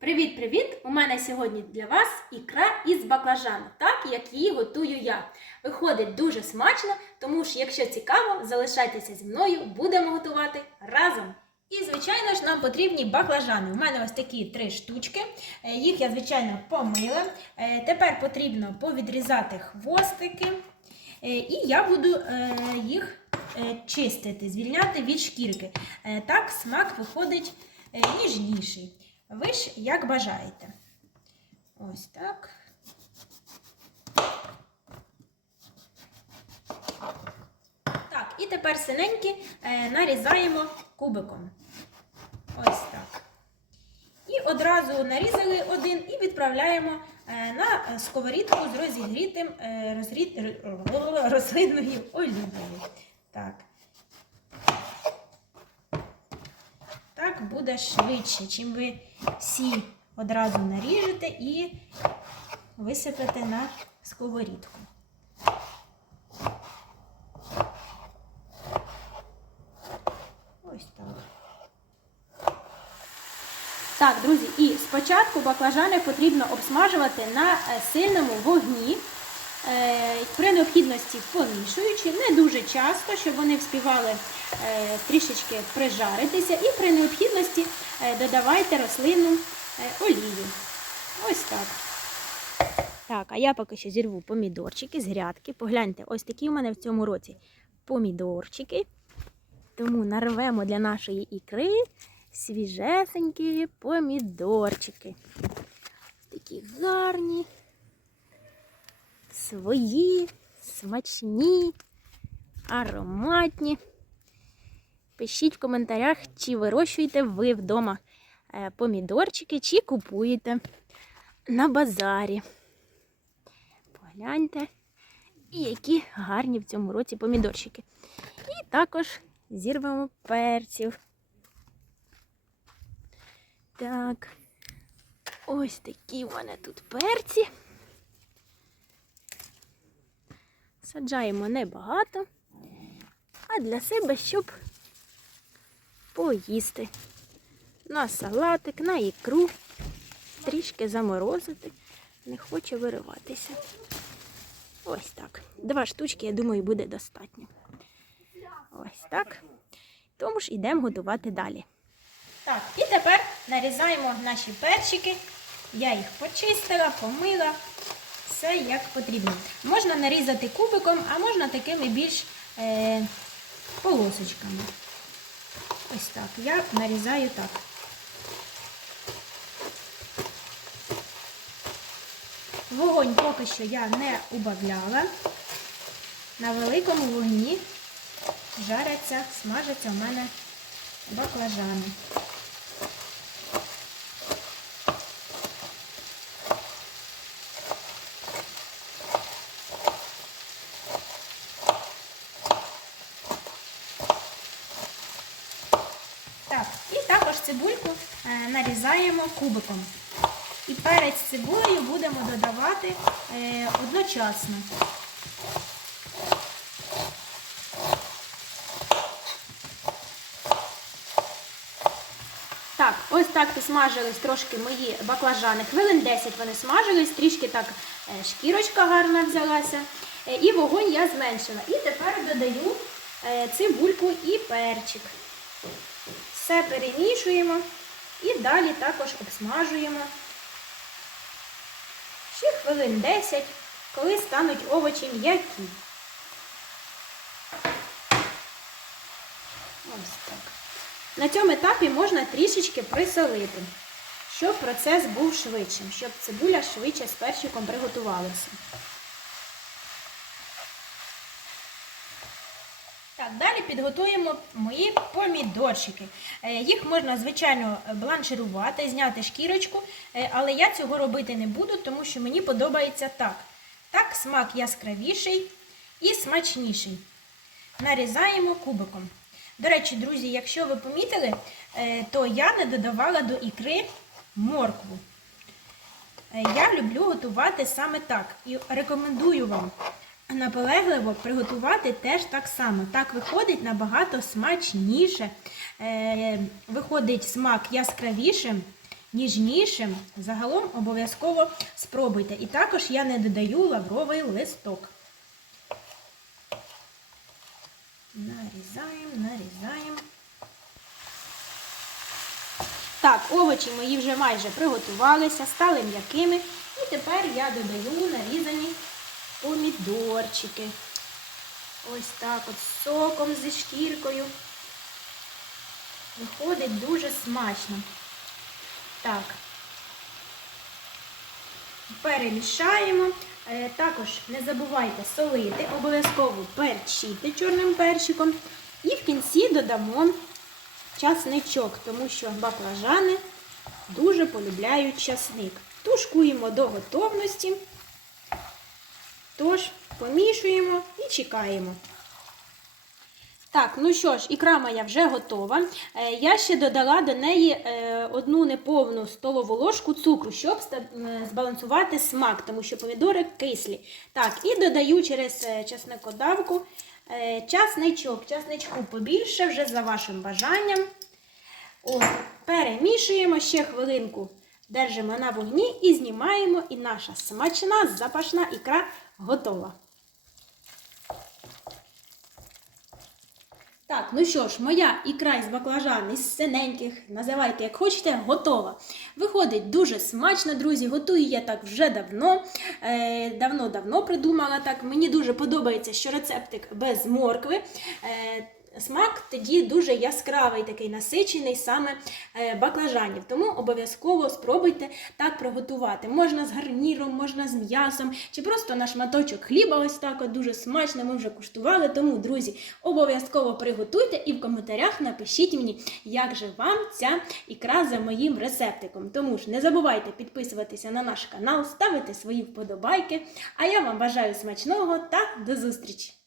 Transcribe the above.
Привіт-привіт! У мене сьогодні для вас ікра із баклажану, так як її готую я. Виходить дуже смачно, тому ж, якщо цікаво, залишайтеся зі мною, будемо готувати разом. І, звичайно ж, нам потрібні баклажани. У мене ось такі три штучки. Е, Їх я, звичайно, помила. Е, Тепер потрібно повідрізати хвостики. Е, І я буду їх чистити, звільняти від шкірки. Так смак виходить ніжніший. Ви ж як бажаєте. Ось так. Так, і тепер синенькі е, нарізаємо кубиком. Ось так. І одразу нарізали один і відправляємо е, на сковорідку з розігрітим е, рослинною олією. Так. Так буде швидше, чим ви всі одразу наріжете і висипете на сковорідку. Ось так. Так, друзі, і спочатку баклажани потрібно обсмажувати на е, сильному вогні, при необхідності помішуючи, не дуже часто, щоб вони вспівали е, трішечки прижаритися, і при необхідності е, додавайте рослинну е, олію. Ось так. Так, а я поки що зірву помідорчики з грядки. Погляньте, ось такі у мене в цьому році помідорчики. Тому нарвемо для нашої ікри свіжесенькі помідорчики. Такі гарні, свої, смачні, ароматні. Пишіть в коментарях, чи вирощуєте ви вдома е, помідорчики, чи купуєте на базарі. Погляньте, і які гарні в цьому році помідорчики. І також зірвемо перців. Так, ось такі в мене тут перці. Саджаємо небагато, а для себе, щоб поїсти. На салатик, на ікру, трішки заморозити, не хоче вириватися. Ось так. Два штучки, я думаю, буде достатньо. Ось так. Тому ж йдемо готувати далі. Так, і тепер нарізаємо наші перчики. Я їх почистила, помила. Все як потрібно. Можна нарізати кубиком, а можна такими більш е, полосочками. Ось так. Я нарізаю так. Вогонь поки що я не убавляла. На великому вогні жаряться, смажаться в мене баклажани. Так, і також цибульку е, нарізаємо кубиком. І перець цибулею будемо додавати е, одночасно. Так, ось так смажились трошки мої баклажани. Хвилин 10 вони смажились, трішки так е, шкірочка гарна взялася. І вогонь я зменшила. І тепер додаю цибульку і перчик. Все перемішуємо і далі також обсмажуємо. Ще хвилин 10, коли стануть овочі м'які. Ось так. На цьому етапі можна трішечки присолити, щоб процес був швидшим, щоб цибуля швидше з перчиком приготувалася. Далі підготуємо мої помідорчики. Е, Їх можна, звичайно, бланширувати, зняти шкірочку, е, але я цього робити не буду, тому що мені подобається так. Так, смак яскравіший і смачніший. Нарізаємо кубиком. До речі, друзі, якщо ви помітили, е, то я не додавала до ікри моркву. Я люблю готувати саме так і рекомендую вам наполегливо приготувати теж так само. Так виходить набагато смачніше, е, виходить смак яскравішим ніжнішим, загалом обов'язково спробуйте. І також я не додаю лавровий листок. Нарізаємо, нарізаємо. Так, овочі мої вже майже приготувалися, стали м'якими. І тепер я додаю нарізані помідорчики. Ось так от з соком зі шкіркою. Виходить дуже смачно. Так. Перемішаємо. Е, Також не забувайте солити, обов'язково перчити чорним перчиком. І в кінці додамо часничок, тому що баклажани дуже полюбляють часник. Тушкуємо до готовності. Тож, помішуємо і чекаємо. Так, ну що ж, ікра моя вже готова. Е, Я ще додала до неї е, одну неповну столову ложку цукру, щоб збалансувати смак, тому що помідори кислі. Так, і додаю через е, чесникодавку е, часничок. Часничку побільше, вже за вашим бажанням. От, перемішуємо ще хвилинку. Держимо на вогні і знімаємо, і наша смачна запашна ікра готова. Так, ну що ж, моя ікра із баклажан із синеньких, називайте як хочете, готова. Виходить дуже смачно, друзі. Готую я так вже давно. Е, давно-давно придумала так. Мені дуже подобається, що рецептик без моркви. Е, Смак тоді дуже яскравий, такий насичений саме е, баклажанів. Тому обов'язково спробуйте так приготувати. Можна з гарніром, можна з м'ясом, чи просто на шматочок хліба. Ось так от дуже смачно. Ми вже куштували. Тому, друзі, обов'язково приготуйте і в коментарях напишіть мені, як же вам ця ікра за моїм рецептиком. Тому ж не забувайте підписуватися на наш канал, ставити свої вподобайки. А я вам бажаю смачного та до зустрічі!